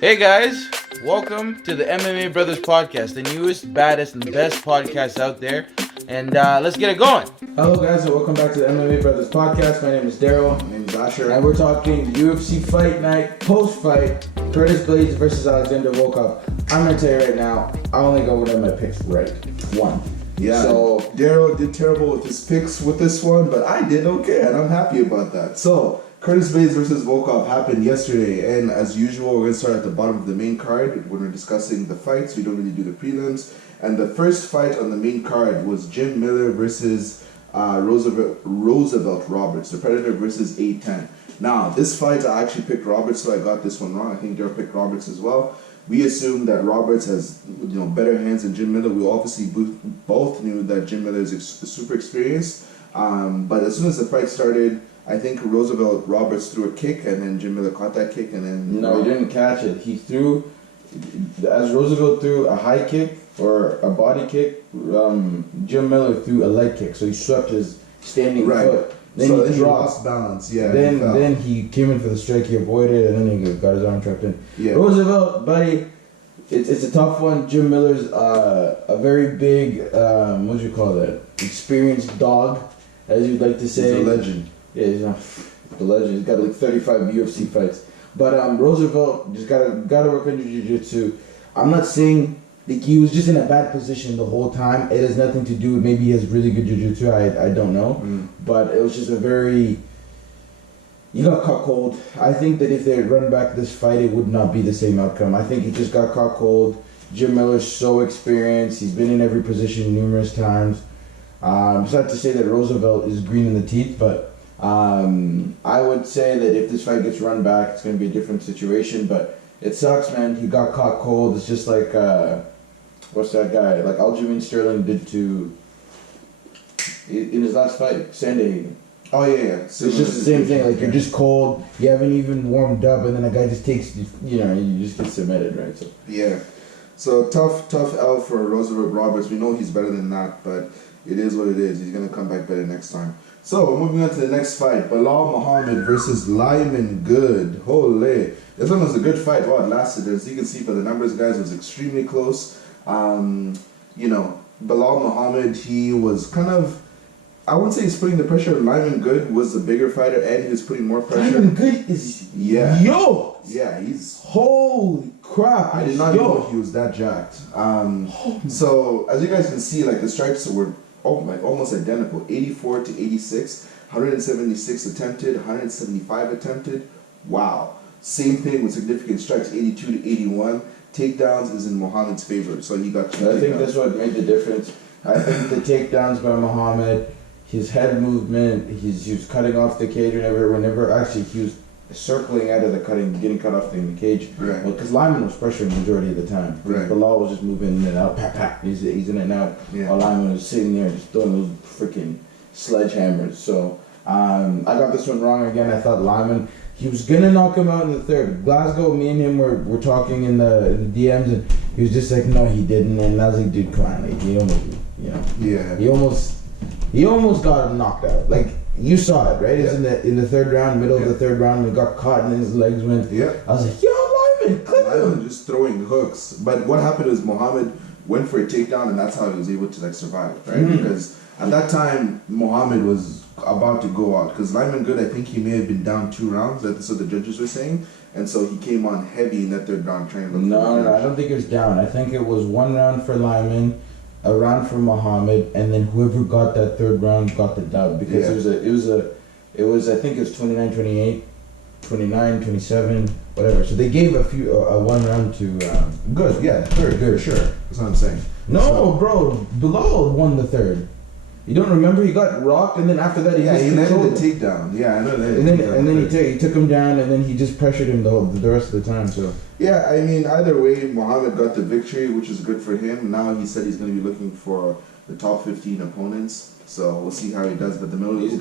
Hey guys, welcome to the MMA Brothers podcast, the newest, baddest, and best podcast out there. And let's get it going. Hello guys and welcome back to the MMA Brothers podcast. My name is Daryl. My name is Asher. And we're talking UFC Fight Night, post-fight, Blaydes versus Alexander Volkov. I'm going to tell you right now, I only got one of my picks right. One. Yeah, so Daryl did terrible with his picks with this one, but I did okay, and I'm happy about that. So, Blaydes versus Volkov happened yesterday, and as usual, we're going to start at the bottom of the main card when we're discussing the fights. We don't really do the prelims. And the first fight on the main card was Jim Miller versus Roosevelt Roberts, the Predator versus A10. Now, this fight, I actually picked Roberts, so I got this one wrong. I think Daryl picked Roberts as well. We assume that Roberts has, better hands than Jim Miller. We obviously both knew that Jim Miller is super experienced. But as soon as the fight started, I think Roosevelt Roberts threw a kick, and then Jim Miller caught that kick, and then... No, he didn't catch it. He threw... As Roosevelt threw a high kick, or a body kick, Jim Miller threw a leg kick. So he swept his standing foot. Then so he then lost balance, yeah. Then he came in for the strike, he avoided it, and then he got his arm trapped in. Yeah. Roosevelt, buddy, it's a tough one. Jim Miller's a very big, what do you call that? Experienced dog, as you'd like to say. He's a legend. Yeah, he's the legend. He's got like 35 UFC fights. But Roosevelt just gotta work on jiu-jitsu. I'm not saying like he was just in a bad position the whole time. It has nothing to do with maybe he has really good jiu-jitsu. I don't know. But it was just a very... He got caught cold. I think that if they had run back this fight, it would not be the same outcome. I think he just got caught cold. Jim Miller's so experienced. He's been in every position numerous times. It's not to say that Roosevelt is green in the teeth, but I would say that if this fight gets run back, it's going to be a different situation. But it sucks, man. He got caught cold. It's just like, what's that guy? Like Aljamain Sterling did to, in his last fight, Sandhagen. Oh, yeah. It's just the same thing. Like, you're just cold, you haven't even warmed up, and then a guy just takes, you just get submitted, right? So yeah. So, tough L for Roosevelt Roberts. We know he's better than that, but it is what it is. He's going to come back better next time. So, moving on to the next fight. Belal Muhammad versus Lyman Good. Holy. This one was a good fight. Wow, it lasted. As you can see for the numbers, guys, it was extremely close. Belal Muhammad, he was kind of... I wouldn't say he's putting the pressure. Lyman Good was the bigger fighter, and he was putting more pressure. Lyman Good is... Yeah. Yo! Yeah, he's... Holy crap. I did not know he was that jacked. So, as you guys can see, like, the strikes were almost identical. 84 to 86. 176 attempted. 175 attempted. Wow. Same thing with significant strikes. 82 to 81. Takedowns is in Muhammad's favor, so he got 2 takedowns. I think that's what made the difference. I think the takedowns by Muhammad... His head movement, he was cutting off the cage whenever actually he was circling out of the cutting, getting cut off in the cage. Right. Well, because Lyman was pressuring the majority of the time. Right. Belal was just moving in and out, pat, pat. He's in and out. Yeah. While Lyman was sitting there just throwing those freaking sledgehammers. So I got this one wrong again. I thought Lyman, he was gonna knock him out in the third. Glasgow, me and him were talking in the DMs, and he was just like, no, he didn't. And I was like, dude, come on, like, he almost, Yeah. He almost got him knocked out. Like, you saw it, right? It was in the third round, middle of the third round, and he got caught and his legs went. Yeah. I was like, yo, Lyman, clip him. Lyman just throwing hooks. But what happened is Muhammad went for a takedown, and that's how he was able to survive, right? Because at that time, Muhammad was about to go out. Because Lyman Good, I think he may have been down 2 rounds. That's what the judges were saying. And so he came on heavy in that third round trying to look for No, I don't think it was down. I think it was 1 round for Lyman, a round for Muhammad, and then whoever got that third round got the dub, because it was I think it was 29-28, 29-27, whatever. So they gave a 1 round to Good, yeah, third, for sure. That's what I'm saying. No, bro, Belal won the third. You don't remember? He got rocked, and then after that he landed the takedown. Yeah, I know that. And then he took him down, and then he just pressured him the rest of the time. So yeah, I mean, either way, Muhammad got the victory, which is good for him. Now he said he's going to be looking for the top 15 opponents. So we'll see how he does. But the middleweight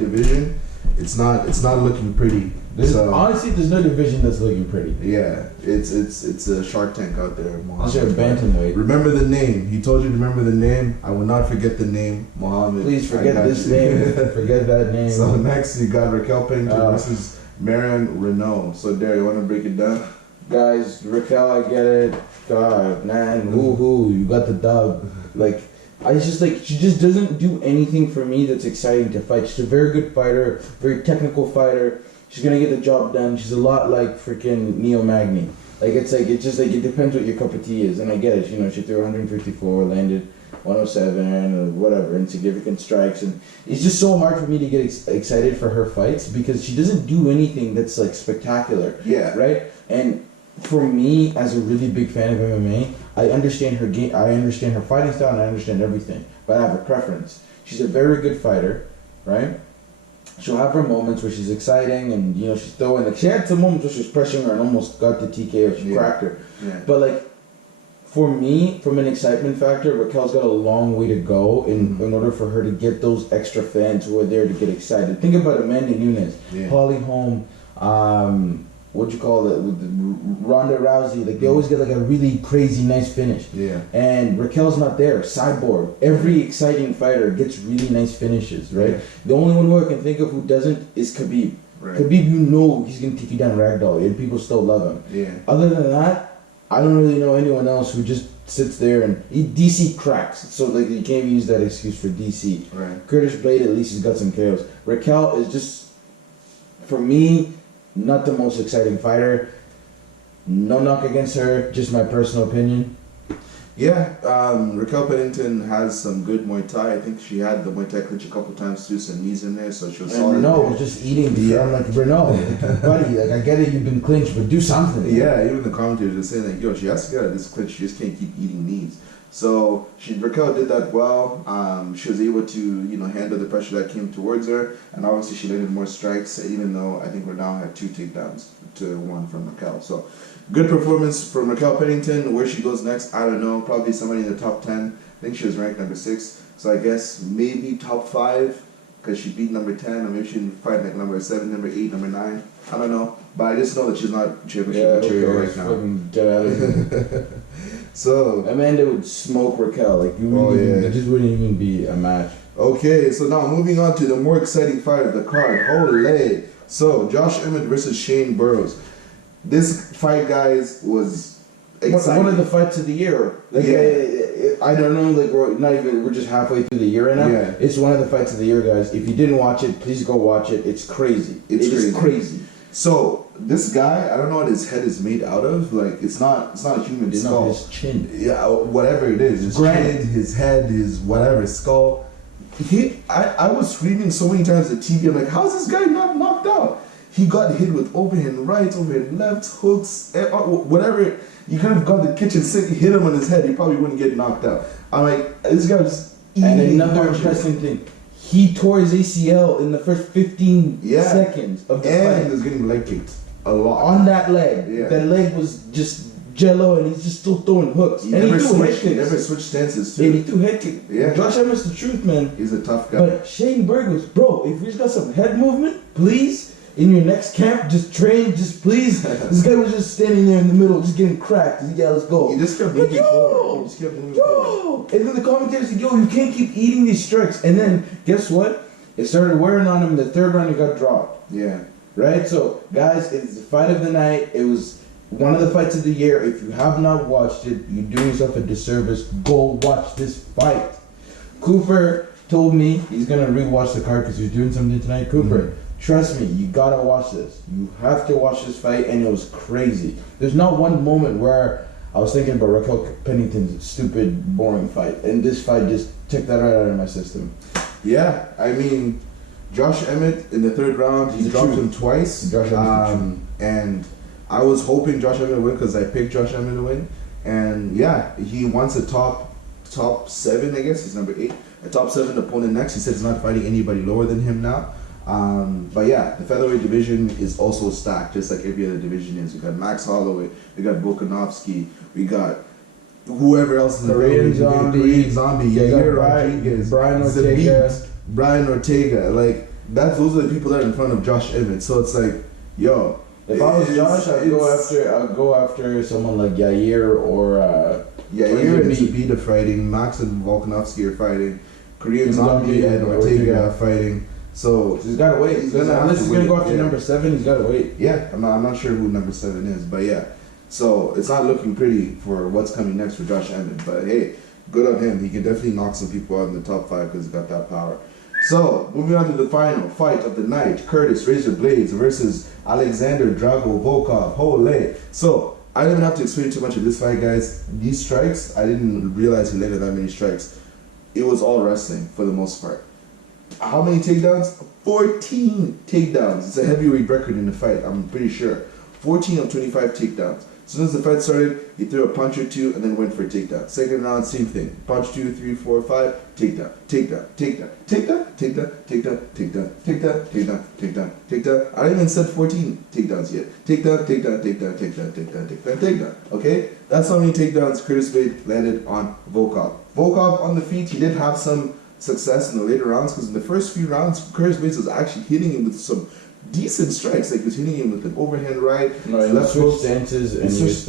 division, it's not looking pretty. Honestly, there's no division that's looking pretty. Yeah, it's a Shark Tank out there. Unless you're a bantamweight. Remember the name. He told you to remember the name. I will not forget the name, Muhammad. Please forget this name. Forget that name. So next you got Raquel Painter versus Marion Renault. So Derry, you want to break it down? guys, Raquel, I get it. God, man, woohoo, you got the dub. Like, I just like, she just doesn't do anything for me that's exciting to fight. She's a very good fighter, very technical fighter. She's gonna get the job done. She's a lot like freaking Neo Magny. Like, it's just like, it depends what your cup of tea is. And I get it, you know, she threw 154, landed 107 or whatever, insignificant strikes. And it's just so hard for me to get excited for her fights because she doesn't do anything that's like spectacular. Yeah. Right? And for me, as a really big fan of MMA, I understand her game, I understand her fighting style, and I understand everything. But I have a preference. She's a very good fighter, right? She'll have her moments where she's exciting and, you know, she's throwing, like, she had some moments where she was pressuring her and almost got the TKO, she cracked her. Yeah. But, like, for me, from an excitement factor, Raquel's got a long way to go in order for her to get those extra fans who are there to get excited. Think about Amanda Nunes, Holly Holm, what'd you call it, with Ronda Rousey. Like, they always get like a really crazy nice finish. Yeah. And Raquel's not there. Cyborg. Every exciting fighter gets really nice finishes, right? Yeah. The only one who I can think of who doesn't is Khabib. Right. Khabib, you know he's gonna take you down ragdoll, and people still love him. Yeah. Other than that, I don't really know anyone else who just sits there and DC cracks. So like you can't use that excuse for DC. Right. Curtis Blaydes at least has got some KOs. Raquel is just, for me, not the most exciting fighter. No knock against her, just my personal opinion. Yeah, Raquel Pennington has some good Muay Thai. I think she had the Muay Thai clinch a couple times too, some knees in there, so she was solid. Renault was just eating. Yeah. I'm like, Renault, buddy, like I get it, you've been clinched, but do something. Yeah, even the commentators are saying like, yo, she has to get out of this clinch. She just can't keep eating knees. So Raquel did that well. She was able to, you know, handle the pressure that came towards her, and obviously she landed more strikes. Even though I think Renal had 2 takedowns to 1 from Raquel. So good performance from Raquel Pennington. Where she goes next, I don't know. Probably somebody in the top 10. I think she was ranked number 6. So I guess maybe top 5 because she beat number 10, or maybe she didn't fight like number 7, number 8, number 9. I don't know. But I just know that she's not championship material right now. Get out of here. So Amanda would smoke Raquel. Like it just wouldn't even be a match. Okay, so now moving on to the more exciting fight of the card. Holy. So Josh Emmett versus Shane Burgos. This fight, guys, was exciting. One of the fights of the year. Like, I don't know. Like we're just halfway through the year right now. Yeah. It's one of the fights of the year, guys. If you didn't watch it, please go watch it. It's crazy. It is crazy. So this guy, I don't know what his head is made out of. Like it's not a human skull. His chin. Yeah, whatever it is. His chin, his head, his whatever, his skull. I was screaming so many times at TV. I'm like, how's this guy not knocked out? He got hit with overhand right, overhand left, hooks, whatever. You could have got the kitchen sink, hit him on his head. He probably wouldn't get knocked out. I'm like, this guy was eating. And another interesting thing. He tore his ACL in the first 15 seconds of the fight. And he was getting leg kicked a lot. On that leg. Yeah. That leg was just jello and he's just still throwing hooks. He and never he threw head kicks. He never switched stances too. Yeah, he threw head kicks. Yeah. Josh Emmett's the truth, man. He's a tough guy. But Shane Burgos, bro, if he's got some head movement, please, in your next camp, just train, just please. This guy was just standing there in the middle, just getting cracked. He's like, yeah, let's go. He just kept moving forward. He just kept moving forward. And then the commentators said, yo, you can't keep eating these strikes. And then, guess what? It started wearing on him. In the third round, he got dropped. Yeah. Right? So, guys, it's the fight of the night. It was one of the fights of the year. If you have not watched it, you're doing yourself a disservice. Go watch this fight. Cooper told me he's going to rewatch the card because he's doing something tonight. Cooper, trust me, you got to watch this. You have to watch this fight, and it was crazy. There's not one moment where I was thinking about Raquel Pennington's stupid, boring fight. And this fight just took that right out of my system. Yeah, I mean, Josh Emmett in the third round, he dropped him twice. And I was hoping Josh Emmett would win because I picked Josh Emmett to win. And yeah, he wants a top 7, I guess. He's number 8. A top 7 opponent next. He said he's not fighting anybody lower than him now. But yeah, the featherweight division is also stacked, just like every other division is. We got Max Holloway, we got Volkanovski, we got whoever else in the Korean Zombie, Yair Rodriguez, Brian Ortega. Brian Ortega. Like those are the people that are in front of Josh Emmett. So it's like, yo. If I was Josh, I'd go after someone like Yair or Yair and Zabita fighting, Max and Volkanovski are fighting, Korean Zombie and Ortega are fighting. So he's gotta wait. Unless he's gonna go after number 7, he's gotta wait. Yeah, I'm not sure who number 7 is, but yeah, So it's not looking pretty for what's coming next for Josh Emmett. But hey, good on him. He can definitely knock some people out in the top 5 because he's got that power. So moving on to the final fight of the night: Curtis Razor Blaydes versus Alexander Drago Volkov. Holy! So I don't even have to explain too much of this fight, guys. These strikes, I didn't realize he landed that many strikes. It was all wrestling for the most part. How many takedowns? 14 takedowns. It's a heavyweight record in the fight, I'm pretty sure. 14 of 25 takedowns. As soon as the fight started, he threw a punch or two and then went for a takedown. Second round, same thing. Punch 2, 3, 4, 5, takedown, takedown, takedown, takedown, takedown, takedown, takedown, takedown, takedown, takedown, takedown. I even said 14 takedowns yet. Takedown, takedown, takedown, takedown, takedown, takedown, takedown. Okay? That's how many takedowns Curtis Blaydes landed on Volkov. Volkov on the feet, he did have some success in the later rounds because in the first few rounds, Curtis Blaydes was actually hitting him with some decent strikes. Like he was hitting him with an overhand right, left hook stances, and he was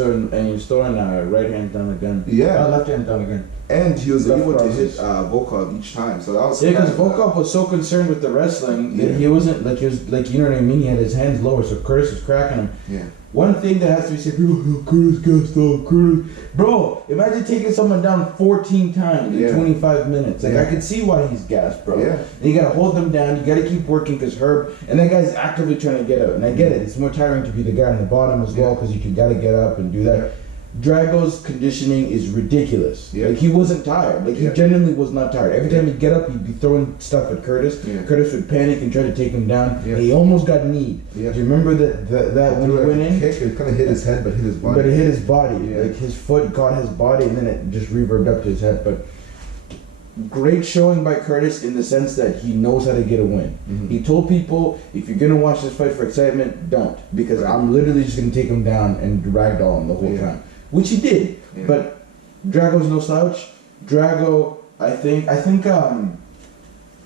throwing right hand down the gun. Yeah, left hand down the gun. And he was able to hit Volkov each time. So that was because Volkov was so concerned with the wrestling that he wasn't you know what I mean. He had his hands lower, so Curtis was cracking him. Yeah. One thing that has to be said, Curtis gassed up, Curtis. Bro, imagine taking someone down 14 times in 25 minutes. Like, I could see why he's gassed, bro. Yeah. And you gotta hold them down, you gotta keep working, because Herb, and that guy's actively trying to get out. And I get it, it's more tiring to be the guy on the bottom as well, because you gotta get up and do that. Yeah. Drago's conditioning is ridiculous. Yeah. Like, he wasn't tired. Like, he genuinely was not tired. Every time he'd get up, he'd be throwing stuff at Curtis. Yeah. Curtis would panic and try to take him down. Yeah. And he almost got kneed. Yeah. Do you remember that when he went in? Kick, it kind of hit his head, but hit his body. But it hit his body. Yeah. Like, his foot caught his body, and then it just reverbed up to his head. But great showing by Curtis in the sense that he knows how to get a win. Mm-hmm. He told people, if you're going to watch this fight for excitement, don't. Because I'm literally just going to take him down and ragdoll him the whole time. Which he did. Yeah. But Drago's no slouch. Drago, I think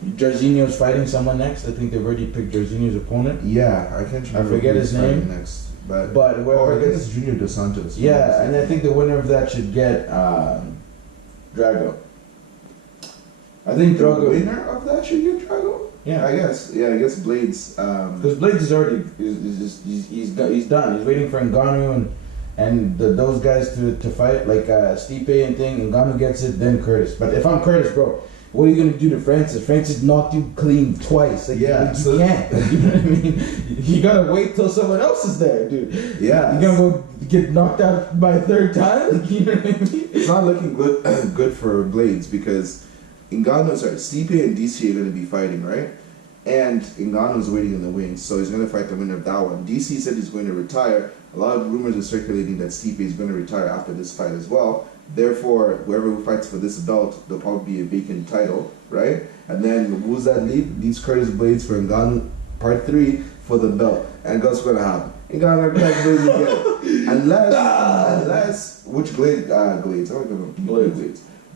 Jairzinho's fighting someone next. I think they've already picked Jairzinho's opponent. Yeah, I can't remember. I forget who his he's fighting name. next. But whoever I think it's Junior Dos Santos. Yeah, and I think the winner of that should get Drago. I think The Drago. winner of that should get Drago? Yeah, I guess. Yeah, I guess Blaydes. because Blaydes is already he's done. He's waiting for Ngannou and those guys to fight, like Stipe and thing. Ngannou gets it, then Curtis. But if I'm Curtis, bro, what are you gonna do to Francis? Francis knocked you clean twice. Like, you can't. Like, you know what I mean? You gotta wait till someone else is there, dude. Yeah. You gonna go get knocked out by a third time? Like, you know what I mean? It's not looking good for Blaydes because Stipe and DC are going to be fighting, right? And Ngannou's waiting in the wings, so he's going to fight the winner of that one. DC said he's going to retire. A lot of rumors are circulating that Stipe is going to retire after this fight as well. Therefore, whoever who fights for this belt, there'll probably be a vacant title, right? And then who's that leave? Leaves Curtis Blaydes for Ngannou Part 3 for the belt. And guess what's going to happen? Ngannou attacks Blaydes again. Unless which Blaydes?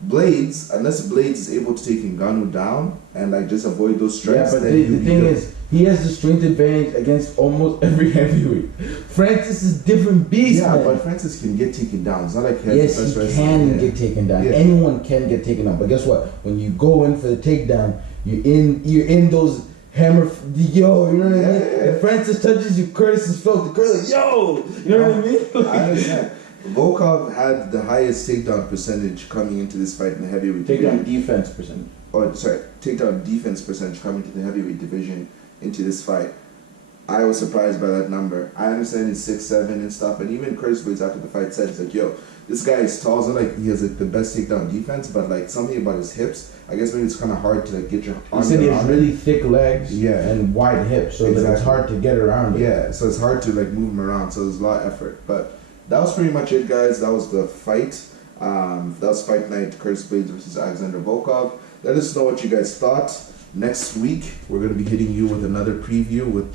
Blaydes, unless Blaydes is able to take Ngannou down and like just avoid those strikes. Yeah, but the thing is, he has the strength advantage against almost every heavyweight. Francis is different beast, man. But Francis can get taken down. It's not like he has yes, he can get taken down. Yeah. Anyone can get taken down. But guess what? When you go in for the takedown, you're in those hammer. Yo, you know what I mean? If Francis touches you, Curtis is felt. The Curtis, yo, you know what I mean? I understand. Volkov had the highest takedown percentage coming into this fight in the heavyweight division. Takedown defense percentage. Takedown defense percentage coming to the heavyweight division into this fight. I was surprised by that number. I understand he's 6'7" and stuff, and even Curtis Blaydes after the fight said, he's like, yo, this guy is tall. It's not like he has like the best takedown defense, but like something about his hips, I guess maybe it's kind of hard to like get your arm. He said he has really thick legs and wide hips, so that it's hard to get around. Yeah, so it's hard to like move him around, so there's a lot of effort. But that was pretty much it, guys. That was the fight. That was Fight Night, Curtis Blaydes versus Alexander Volkov. Let us know what you guys thought. Next week, we're going to be hitting you with another preview with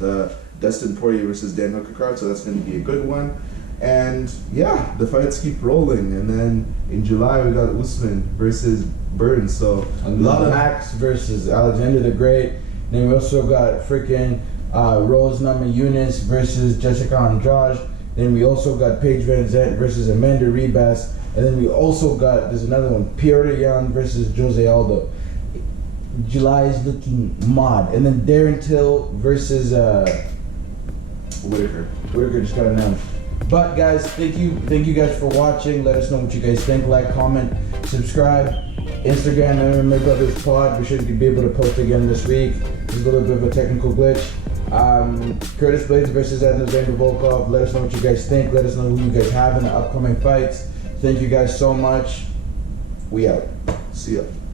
Dustin Poirier versus Daniel Kikard, so that's going to be a good one. And yeah, the fights keep rolling. And then in July, we got Usman versus Burns. So a lot of Max versus Alexander the Great. Then we also got freaking Rose Namajunas versus Jessica Andrade. Then we also got Paige Van Zandt versus Amanda Ribas. And then we also got, there's another one, Piotr Jan versus Jose Aldo. July is looking mod. And then Darren Till versus Whitaker. Whitaker just got announced. But guys, thank you guys for watching. Let us know what you guys think. Like, comment, subscribe. Instagram MMA Brothers Pod. We should be able to post again this week. There's a little bit of a technical glitch. Curtis Blaydes versus Alexander Volkov. Let us know what you guys think. Let us know who you guys have in the upcoming fights. Thank you guys so much. We out. See ya.